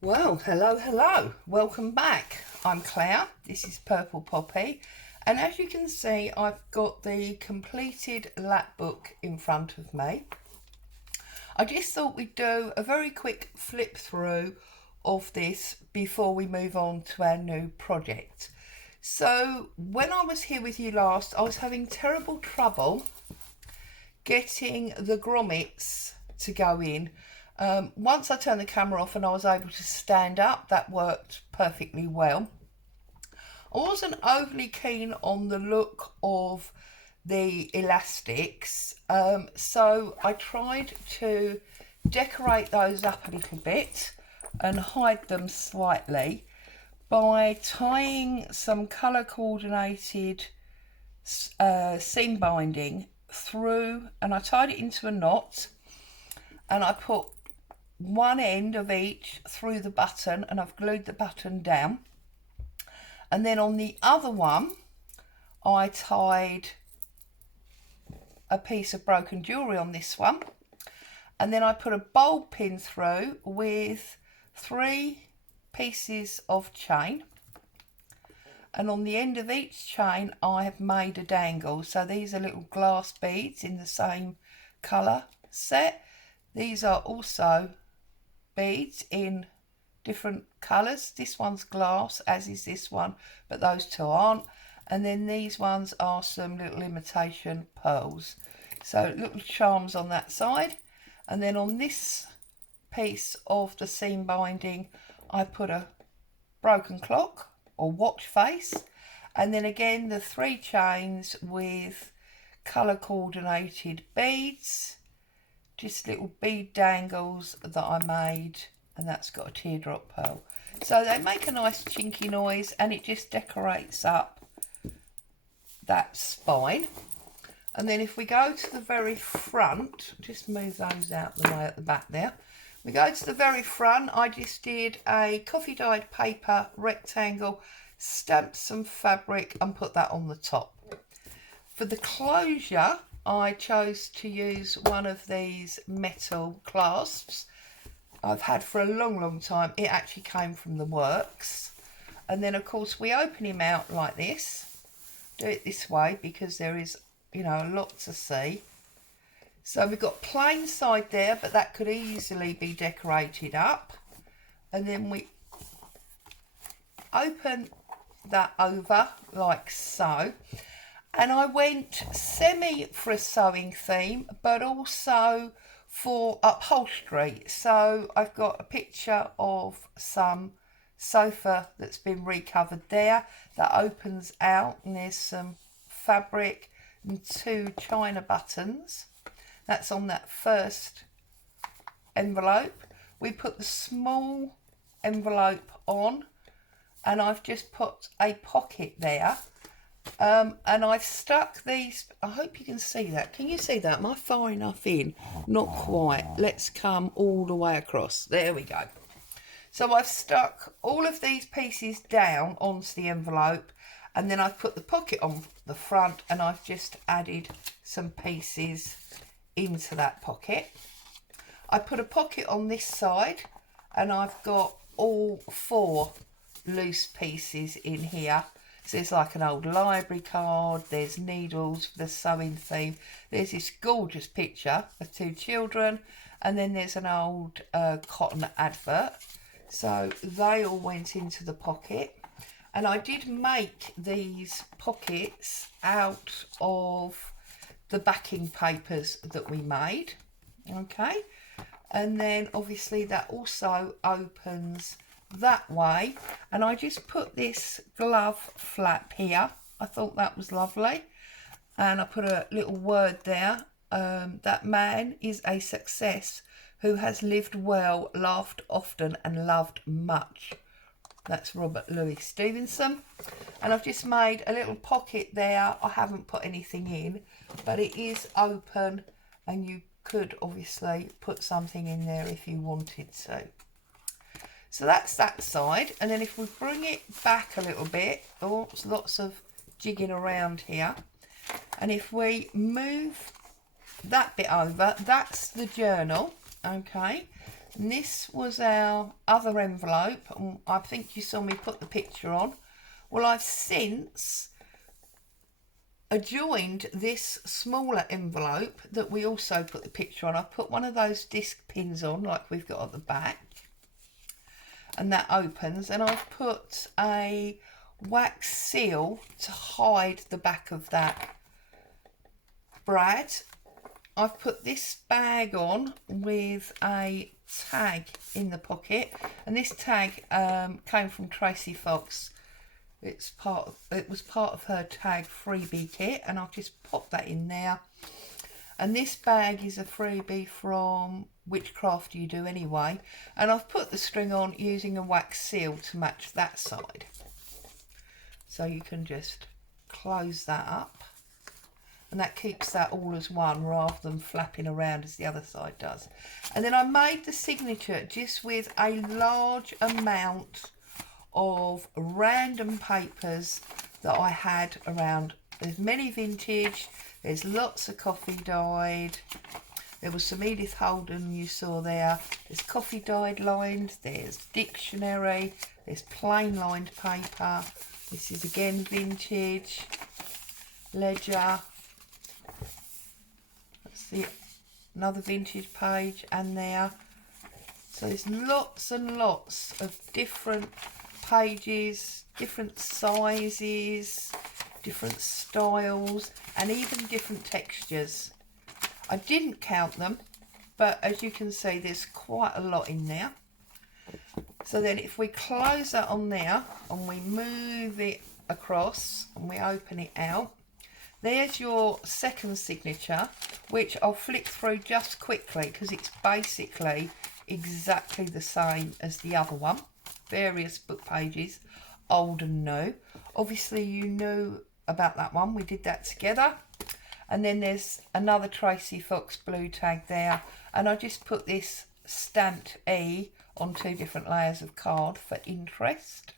Well, hello, welcome back. I'm Claire, this is Purple Poppy, and as you can see, I've got the completed lap book in front of me. I just thought we'd do a very quick flip through of this before we move on to our new project. So, when I was here with you last, I was having terrible trouble getting the grommets to go in. Once I turned the camera off and I was able to stand up, that worked perfectly well. I wasn't overly keen on the look of the elastics, so I tried to decorate those up a little bit and hide them slightly by tying some colour coordinated seam binding through, and I tied it into a knot, and I put one end of each through the button, and I've glued the button down, and then on the other one I tied a piece of broken jewellery on this one, and then I put a bulb pin through with 3 pieces of chain, and on the end of each chain I have made a dangle. So these are little glass beads in the same colour set. These are also beads in different colours. This one's glass, as is this one, but those two aren't. And then these ones are some little imitation pearls. So little charms on that side. And then on this piece of the seam binding, I put a broken clock or watch face. And then again, the 3 chains with colour coordinated beads. Just little bead dangles that I made, and that's got a teardrop pearl. So they make a nice chinky noise, and it just decorates up that spine. And then if we go to the very front, just move those out the way at the back there. We go to the very front, I just did a coffee dyed paper rectangle, stamped some fabric and put that on the top. For the closure, I chose to use one of these metal clasps I've had for a long time. It actually came from the works. And then of course we open him out like this. Do it this way because there is, a lot to see. So we've got plain side there, but that could easily be decorated up. And then we open that over like so. And I went semi for a sewing theme, but also for upholstery. So I've got a picture of some sofa that's been recovered there that opens out, and there's some fabric and 2 china buttons. That's on that first envelope. We put the small envelope on, and I've just put a pocket there. And I've stuck these, I hope you can see that. Can you see that? Am I far enough in? Not quite. Let's come all the way across. There we go. So I've stuck all of these pieces down onto the envelope, and then I've put the pocket on the front, and I've just added some pieces into that pocket. I put a pocket on this side, and I've got all 4 loose pieces in here. So there's like an old library card, there's needles for the sewing theme, there's this gorgeous picture of 2 children, and then there's an old cotton advert. So they all went into the pocket, and I did make these pockets out of the backing papers that we made, okay? And then obviously that also opens that way, and I just put this glove flap here. I thought that was lovely, and I put a little word there. That man is a success who has lived well, laughed often and loved much. That's Robert Louis Stevenson. And I've just made a little pocket there. I haven't put anything in, but it is open, and you could obviously put something in there if you wanted to. So that's that side, and then if we bring it back a little bit, oh, there's lots of jigging around here, and if we move that bit over, that's the journal, okay? And this was our other envelope, and I think you saw me put the picture on. Well, I've since adjoined this smaller envelope that we also put the picture on. I've put one of those disc pins on like we've got at the back, and that opens, and I've put a wax seal to hide the back of that brad. I've put this bag on with a tag in the pocket, and this tag came from Tracy Fox. It was part of her tag freebie kit, and I've just popped that in there. And this bag is a freebie from Witchcraft You Do Anyway, and I've put the string on using a wax seal to match that side. So you can just close that up, and that keeps that all as one rather than flapping around as the other side does. And then I made the signature just with a large amount of random papers that I had around. There's many vintage, there's lots of coffee dyed, there was some Edith Holden you saw there, there's coffee dyed lined, there's dictionary, there's plain lined paper, this is again vintage, ledger, see another vintage page, and there. So there's lots and lots of different pages, different sizes, different styles, and even different textures. I didn't count them, but as you can see, there's quite a lot in there. So then if we close that on there and we move it across and we open it out, there's your second signature, which I'll flick through just quickly because it's basically exactly the same as the other one. Various book pages, old and new. Obviously you knew about that one, we did that together. And then there's another Tracy Fox blue tag there, and I just put this stamped E on 2 different layers of card for interest.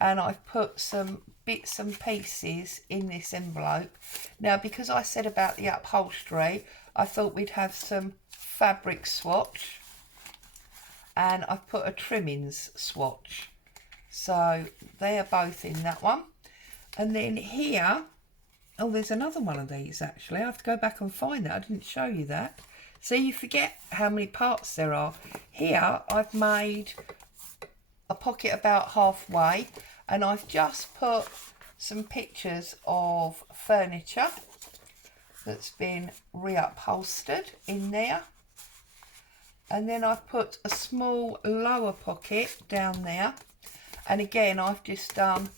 And I've put some bits and pieces in this envelope. Now, because I said about the upholstery, I thought we'd have some fabric swatch, and I've put a trimmings swatch. So they are both in that one. And then here, oh, there's another one of these actually. I have to go back and find that. I didn't show you that. So you forget how many parts there are. Here I've made a pocket about halfway, and I've just put some pictures of furniture that's been reupholstered in there. And then I've put a small lower pocket down there. And again, I've just done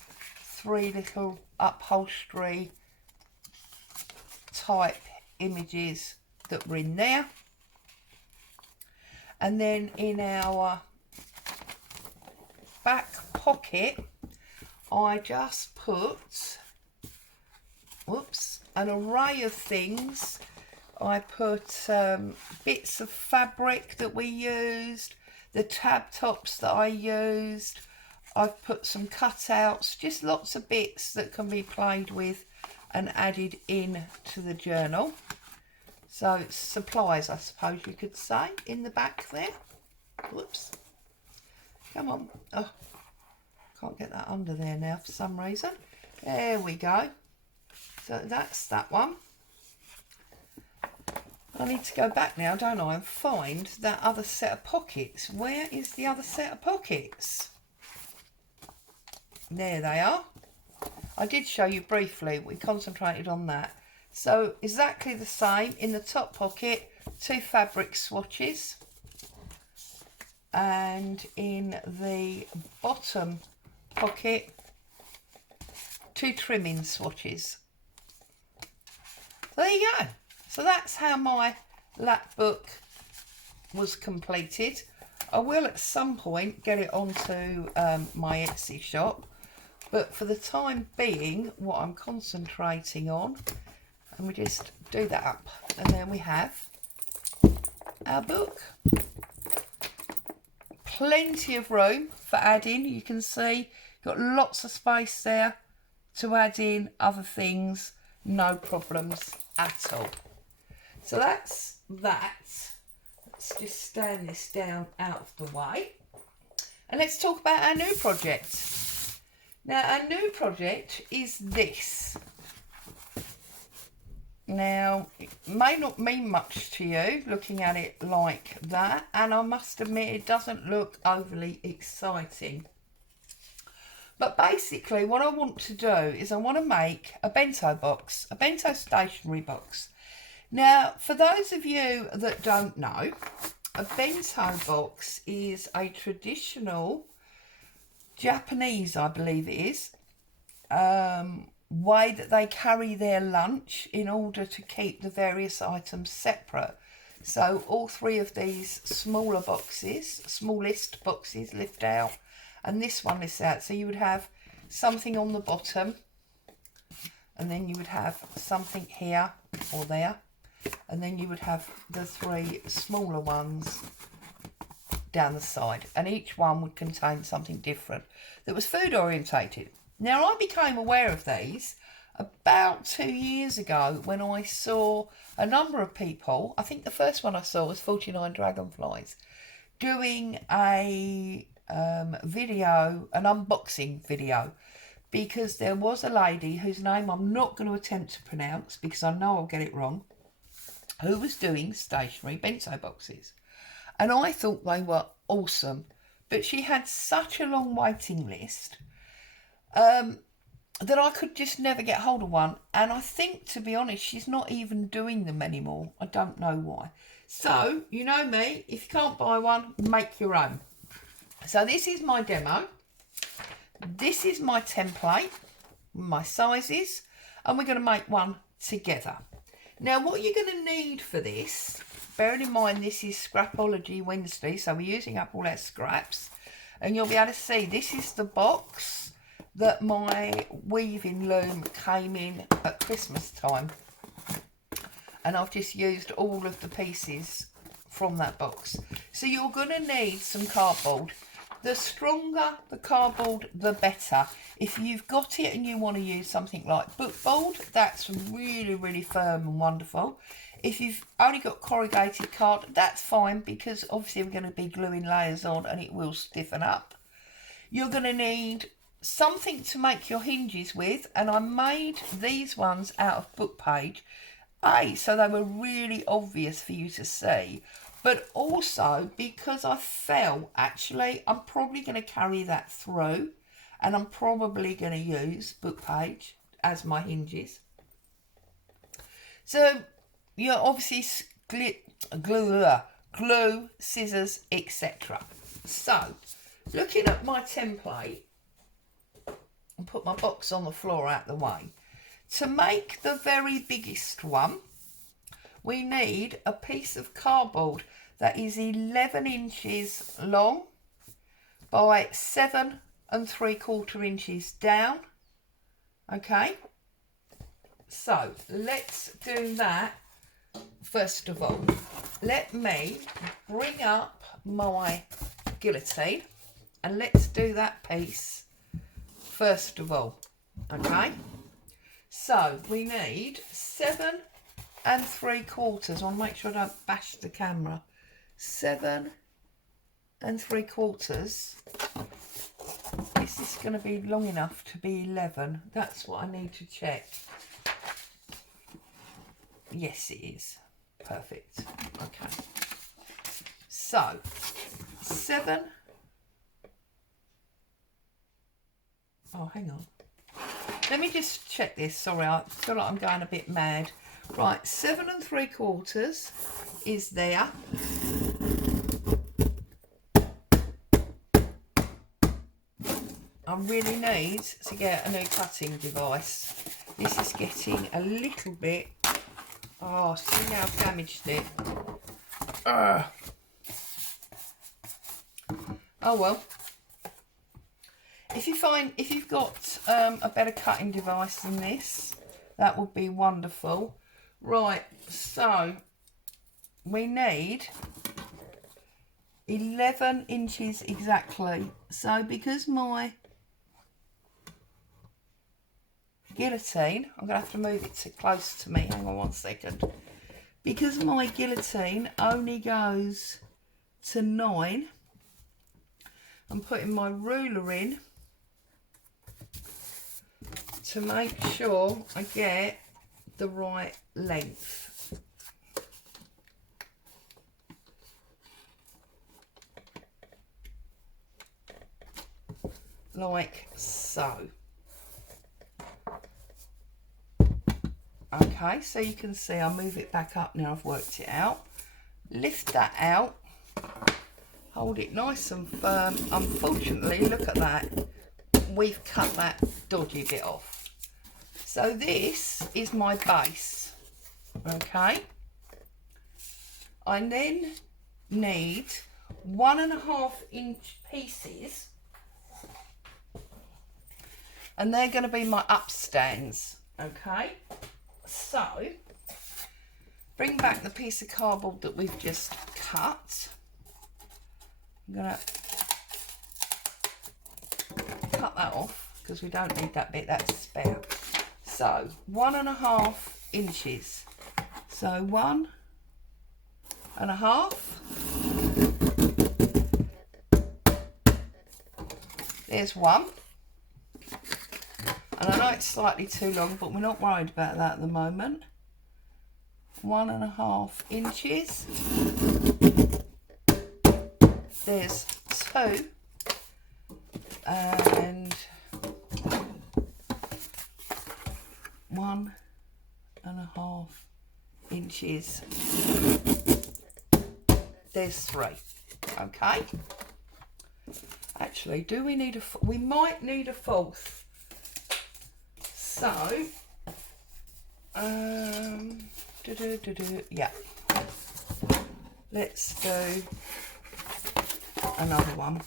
3 little upholstery type images that were in there. And then in our back pocket, I just put, whoops, an array of things. I put bits of fabric that we used, the tab tops that I used. I've put some cutouts, just lots of bits that can be played with and added in to the journal. So it's supplies, I suppose you could say, in the back there. Whoops. Come on. Oh, can't get that under there now for some reason. There we go. So that's that one. I need to go back now, don't I, and find that other set of pockets. Where is the other set of pockets? There they are. I did show you briefly, we concentrated on that. So exactly the same. In the top pocket, 2 fabric swatches, and in the bottom pocket, 2 trimming swatches. There you go. So that's how my lap book was completed. I will at some point get it onto my Etsy shop, but for the time being, what I'm concentrating on, and we just do that up, and then we have our book. Plenty of room for adding. You can see got lots of space there to add in other things, no problems at all. So that's that. let's just stand this down out of the way. And let's talk about our new project. Now, our new project is this. Now, it may not mean much to you looking at it like that, and I must admit it doesn't look overly exciting. But basically what I want to do is I want to make a bento box, a bento stationery box. Now, for those of you that don't know, a bento box is a traditional Japanese, I believe it is, way that they carry their lunch in order to keep the various items separate. So all three of these smaller boxes, smallest boxes, lift out, and this one lifts out. So you would have something on the bottom, and then you would have something here or there, and then you would have the three smaller ones down the side, and each one would contain something different that was food orientated. Now, I became aware of these about 2 years ago when I saw a number of people, I think the first one I saw was 49 Dragonflies, doing a video, an unboxing video, because there was a lady whose name I'm not going to attempt to pronounce because I know I'll get it wrong, who was doing stationery bento boxes. And I thought they were awesome, but she had such a long waiting list that I could just never get hold of one. And I think, to be honest, she's not even doing them anymore. I don't know why. So, you know me, if you can't buy one, make your own. So this is my demo. This is my template, my sizes, and we're going to make one together. Now, what you're going to need for this, bearing in mind this is Scrapology Wednesday, so we're using up all our scraps, and you'll be able to see this is the box that my weaving loom came in at Christmas time, and I've just used all of the pieces from that box. So you're going to need some cardboard. The stronger the cardboard, the better. If you've got it and you want to use something like bookboard, that's really, really firm and wonderful. If you've only got corrugated card, that's fine, because obviously we're going to be gluing layers on and it will stiffen up. You're going to need something to make your hinges with, and I made these ones out of book page, so they were really obvious for you to see, but also because I felt actually I'm probably going to carry that through, and I'm probably going to use book page as my hinges. So you obviously glue, scissors, etc. So looking at my template, and put my box on the floor out the way. To make the very biggest one, we need a piece of cardboard that is 11 inches long by 7 3/4 inches down. Okay, so let's do that. First of all, let me bring up my guillotine and let's do that piece first of all. Okay, so we need 7 3/4. I want to make sure I don't bash the camera. 7 3/4. This is going to be long enough to be 11. That's what I need to check. Yes, it is. Perfect. Okay. So 7. Oh, hang on. Let me just check this. Sorry, I feel like I'm going a bit mad. Right, 7 3/4 is there. I really need to get a new cutting device. This is getting a little bit... Oh, see now I've damaged it. Oh well. If you've got a better cutting device than this, that would be wonderful. Right, so we need 11 inches exactly. So because my guillotine, I'm going to have to move it close to me. Hang on 1 second. Because my guillotine only goes to 9, I'm putting my ruler in to make sure I get the right length. Like so. Okay, so you can see I move it back up now I've worked it out. Lift that out, hold it nice and firm. Unfortunately, look at that, we've cut that dodgy bit off. So this is my base, okay? I then need 1.5 inch pieces, and they're going to be my upstands, okay? So, bring back the piece of cardboard that we've just cut. I'm going to cut that off because we don't need that bit, that's spare. So, 1.5 inches. So, 1.5. There's one. And I know it's slightly too long, but we're not worried about that at the moment. 1.5 inches. There's 2. And 1.5 inches. There's 3. Okay. Actually, do we need we might need a 4th. So, yeah, let's do another one.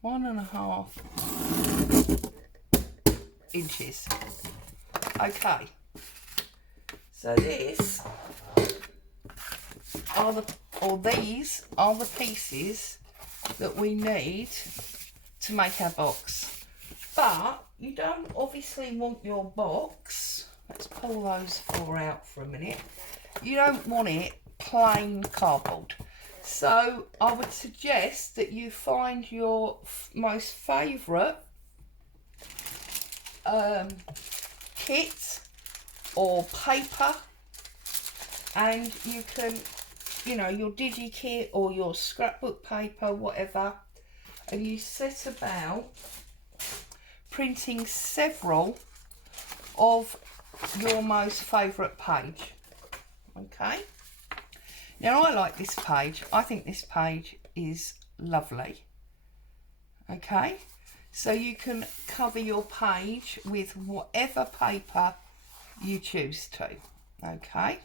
One and a half inches. Okay. So these are the pieces that we need to make our box. But you don't obviously want your box, let's pull those 4 out for a minute, you don't want it plain cardboard. So I would suggest that you find your most favourite kit or paper, and you can, you know, your digi kit or your scrapbook paper, whatever, and you set about printing several of your most favourite page. Okay, now I like this page. I think this page is lovely. Okay, so you can cover your page with whatever paper you choose to. Okay,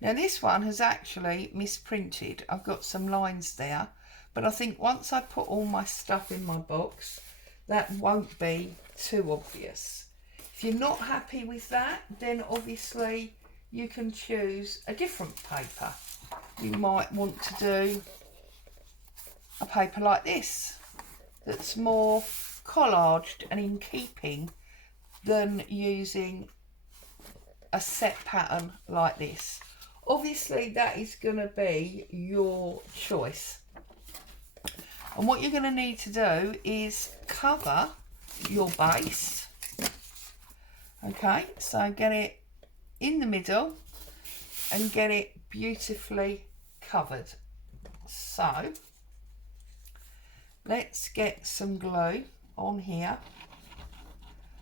now this one has actually misprinted. I've got some lines there, but I think once I put all my stuff in my box, that won't be too obvious. If you're not happy with that, then obviously you can choose a different paper. You might want to do a paper like this that's more collaged and in keeping than using a set pattern like this. Obviously that is going to be your choice, and what you're going to need to do is cover your base. Okay, so get it in the middle and get it beautifully covered. So let's get some glue on here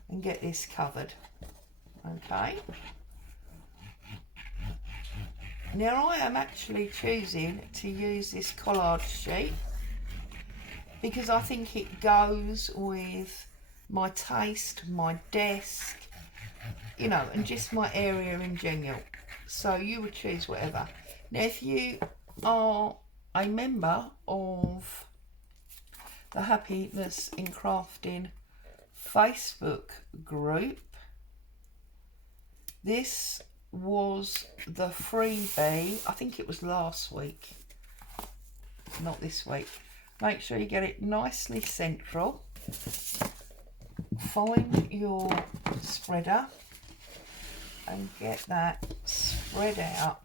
and get this covered. Okay, now I am actually choosing to use this collage sheet because I think it goes with my taste, my desk, you know, and just my area in general. So you would choose whatever. Now if you are a member of the Happiness in Crafting Facebook group, this was the freebie, I think it was last week, not this week. Make sure you get it nicely central. Find your spreader and get that spread out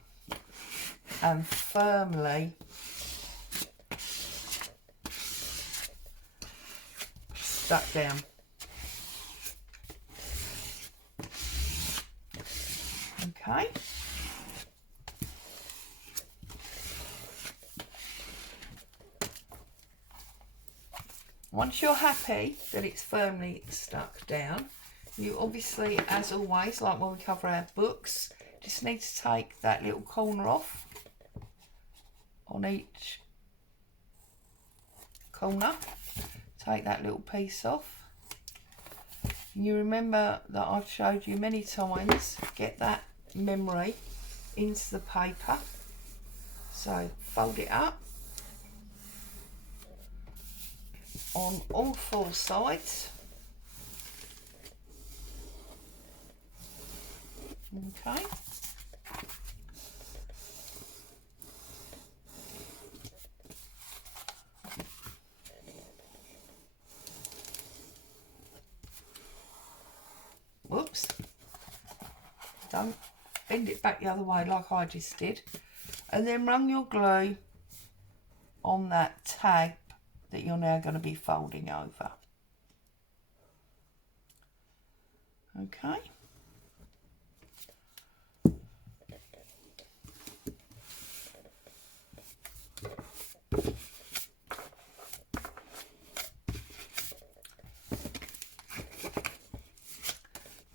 and firmly stuck down. Okay. Once you're happy that it's firmly stuck down, you obviously, as always, like when we cover our books, just need to take that little corner off on each corner. Take that little piece off. And you remember that I've showed you many times, get that memory into the paper. So fold it up on all four sides. Okay. Whoops. Don't bend it back the other way like I just did. And then run your glue on that tag that you're now going to be folding over. Okay.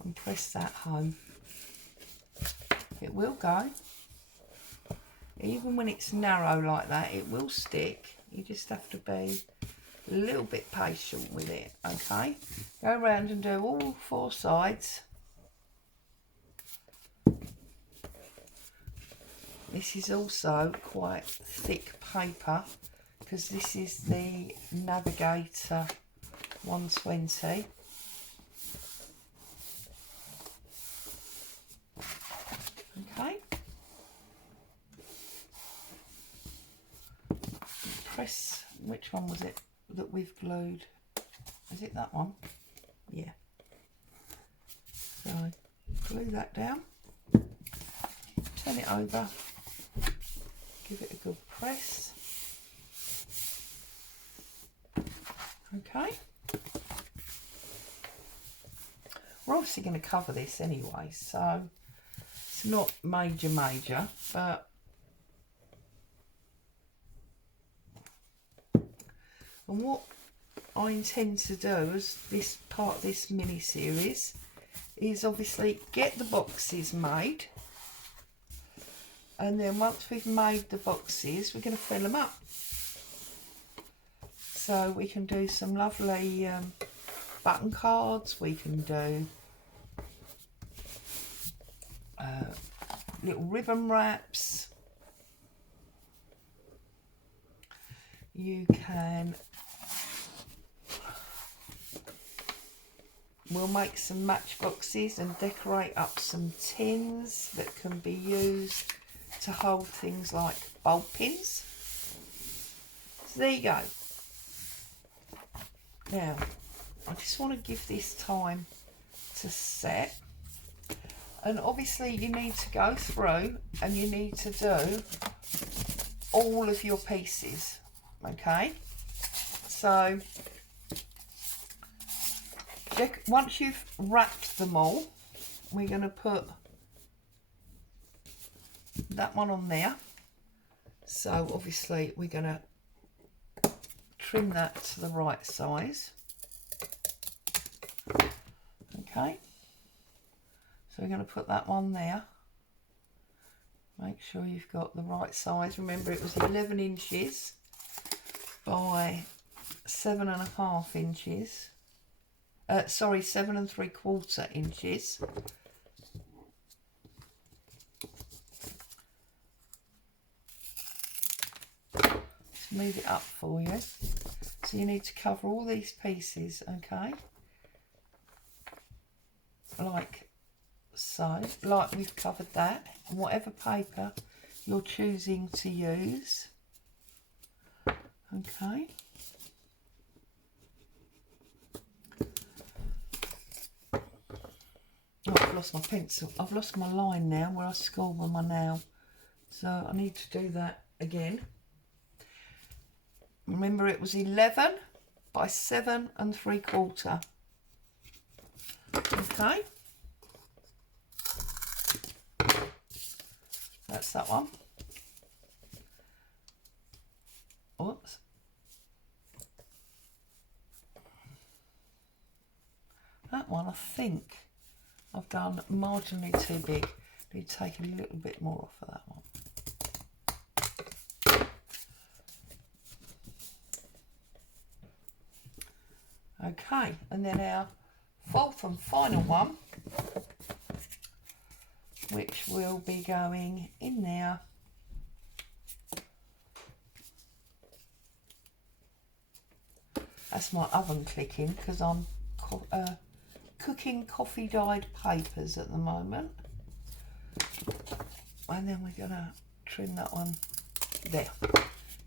And press that home. It will go. Even when it's narrow like that, it will stick. You just have to be a little bit patient with it, okay? Go around and do all four sides. This is also quite thick paper because this is the Navigator 120. Okay. Press, which one was it that we've glued? Is it that one? Yeah. So glue that down, turn it over, give it a good press. Okay. We're obviously going to cover this anyway, so it's not major, but and what I intend to do as this part of this mini series is obviously get the boxes made, and then once we've made the boxes we're going to fill them up, so we can do some lovely button cards, we can do little ribbon wraps, you can, we'll make some matchboxes and decorate up some tins that can be used to hold things like bulb pins. So there you go. Now I just want to give this time to set, and obviously you need to go through and you need to do all of your pieces, okay? So once you've wrapped them all, we're going to put that one on there. So obviously we're going to trim that to the right size. Okay, so we're going to put that one there. Make sure you've got the right size. Remember, it was 11 inches by 7.5 inches. Sorry, 7 3/4 inches. Let's move it up for you. So you need to cover all these pieces, okay? Like so, like we've covered that. And whatever paper you're choosing to use, Okay. Oh, I've lost my pencil. I've lost my line now where I score with my nail. So I need to do that again. Remember, it was 11 by 7 3/4. Okay. That's that one. Oops. That one, I think I've done marginally too big. Need to take a little bit more off of that one. Okay, and then our fourth and final one, which will be going in there. That's my oven clicking because I'm cooking coffee dyed papers at the moment. And then we're gonna trim that one there.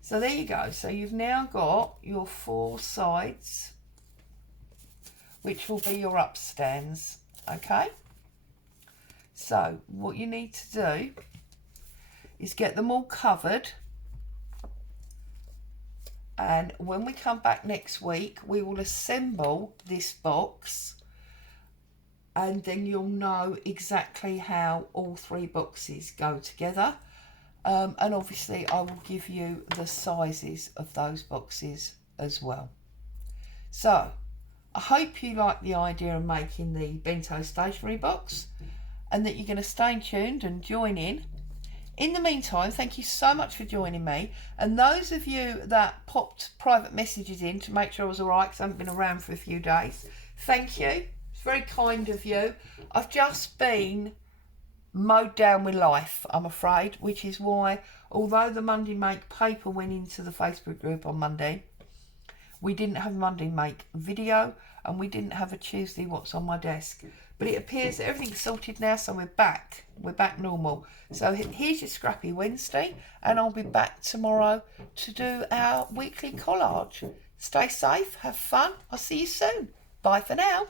So there you go. So you've now got your 4 sides, which will be your upstands. Okay. So what you need to do is get them all covered. And when we come back next week, we will assemble this box, and then you'll know exactly how all 3 boxes go together. And obviously I will give you the sizes of those boxes as well. So I hope you like the idea of making the bento stationery box, and that you're going to stay tuned and join in. In the meantime, thank you so much for joining me. And those of you that popped private messages in to make sure I was all right, because I haven't been around for a few days, thank you. It's very kind of you. I've just been mowed down with life, I'm afraid, which is why, although the Monday Make paper went into the Facebook group on Monday, we didn't have Monday Make video, and we didn't have a Tuesday What's on My Desk. But it appears that everything's sorted now, so we're back normal. So here's your Scrappy Wednesday, and I'll be back tomorrow to do our weekly collage. Stay safe, have fun. I'll see you soon. Bye for now.